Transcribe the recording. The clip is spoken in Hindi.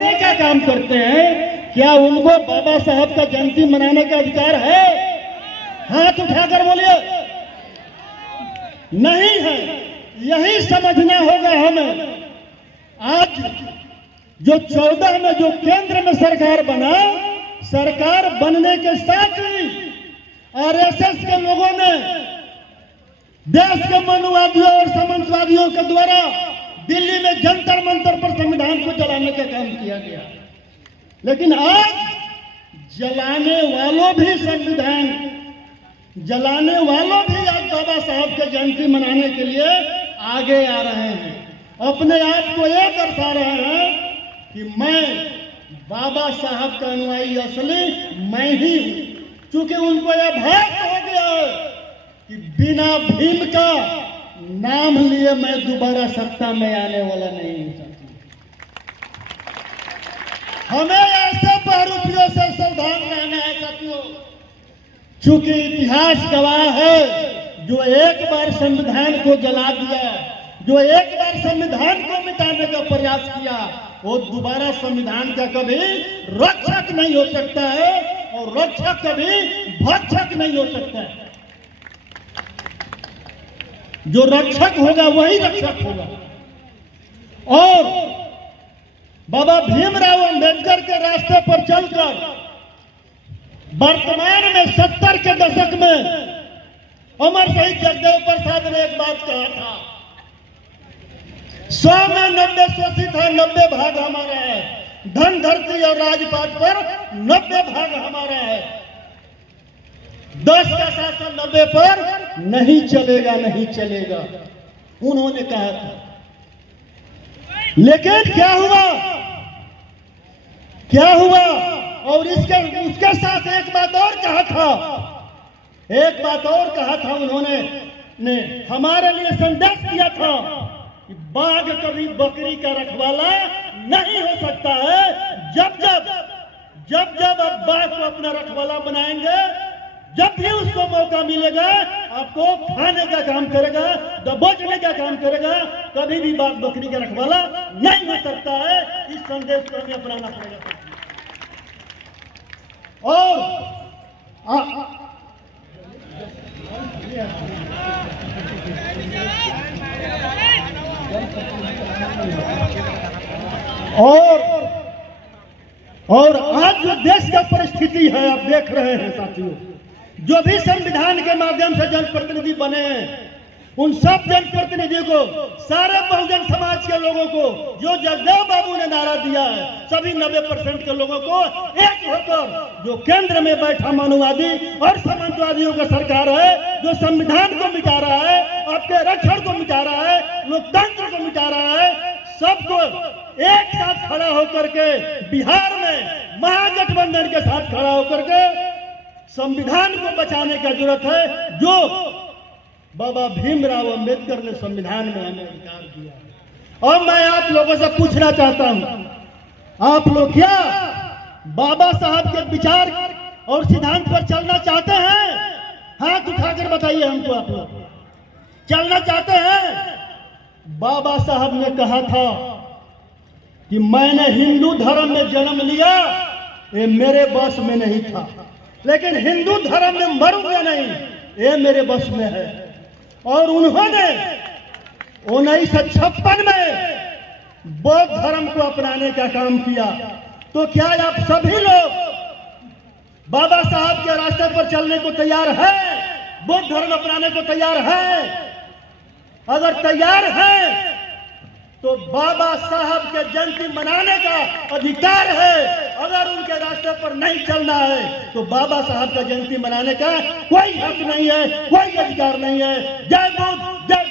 क्या काम करते हैं, क्या उनको बाबा साहब का जयंती मनाने का अधिकार है? हाथ उठाकर बोलिए। नहीं है। यही समझना होगा हमें। आज जो 14 में जो केंद्र में सरकार बना, सरकार बनने के साथ ही आरएसएस के लोगों ने देश के मनुवादियों और सामंतवादियों के द्वारा दिल्ली में जंतर मंतर पर संविधान को जलाने का काम किया गया। लेकिन आज जलाने वालों भी संविधान, जलाने वालों भी आज बाबा साहब के जयंती मनाने के लिए आगे आ रहे हैं। अपने आप को यह दर्शा रहे हैं कि मैं बाबा साहब का अनुयायी असली मैं ही हूं। चूंकि उनको यह भाग हो गया है कि बिना भीम का नाम लिए मैं दोबारा सत्ता में आने वाला नहीं हूं। साथियों, हमें ऐसे बहुरूपियों से सावधान रहना है साथियों। चूंकि इतिहास गवाह है, जो एक बार संविधान को जला दिया, जो एक बार संविधान को मिटाने का प्रयास किया, वो दोबारा संविधान का कभी रक्षक नहीं हो सकता है, और रक्षक कभी भक्षक नहीं हो सकता है। जो रक्षक होगा वही रक्षक होगा। और बाबा भीमराव अंबेडकर के रास्ते पर चलकर वर्तमान में 70 के दशक में अमर शहीद जगदेव प्रसाद ने एक बात कहा था, 100 में 90 शोषित है, 90 भाग हमारा है। धन धरती और राजपाट पर 90 भाग हमारा है। 10 का शासन 90 पर नहीं चलेगा, नहीं चलेगा, उन्होंने कहा था। लेकिन क्या हुआ, क्या हुआ? और उसके साथ एक बात और कहा था, एक बात और कहा था उन्होंने हमारे लिए संदेश दिया था कि बाघ कभी बकरी का रखवाला नहीं हो सकता है। जब आप बाघ को अपना रखवाला बनाएंगे, जब भी उसको मौका मिलेगा आपको खाने का काम करेगा, दबोचने का काम करेगा। कभी भी बाघ बकरी का रखवाला नहीं हो सकता है। इस संदेश को हमें अपनाना पड़ेगा। और आज जो देश का परिस्थिति है आप देख रहे हैं साथियों, जो भी संविधान के माध्यम से जनप्रतिनिधि बने हैं, उन सब जनप्रतिनिधियों को, सारे बहुजन समाज के लोगों को, जो जगदेव बाबू ने नारा दिया है, सभी 90% के लोगों को एक होकर, जो केंद्र में बैठा मनुवादी और सामंतवादियों का सरकार है, जो संविधान को मिटा रहा है, आपके रक्षण को मिटा रहा है, लोकतंत्र को मिटा रहा है, सबको एक साथ खड़ा होकर के बिहार में महागठबंधन के साथ खड़ा होकर के संविधान को बचाने का जरूरत है, जो बाबा भीमराव अंबेडकर ने संविधान में हमें अधिकार दिया। और मैं आप लोगों से पूछना चाहता हूं, आप लोग क्या बाबा साहब के विचार और सिद्धांत पर चलना चाहते हैं? हाथ उठाकर बताइए हमको, आप लोग चलना चाहते हैं? बाबा साहब ने कहा था कि मैंने हिंदू धर्म में जन्म लिया, ये मेरे बस में नहीं था, लेकिन हिंदू धर्म में मरूंगा नहीं, ये मेरे बस में है। और उन्होंने 1956 में बौद्ध धर्म को अपनाने का काम किया। तो क्या आप सभी लोग बाबा साहब के रास्ते पर चलने को तैयार है? बौद्ध धर्म अपनाने को तैयार है? अगर तैयार है तो बाबा साहब के जयंती मनाने का अधिकार है। अगर उनके रास्ते पर नहीं चलना है तो बाबा साहब का जयंती मनाने का कोई हक नहीं है, कोई अधिकार नहीं है। जय बौद्ध, जय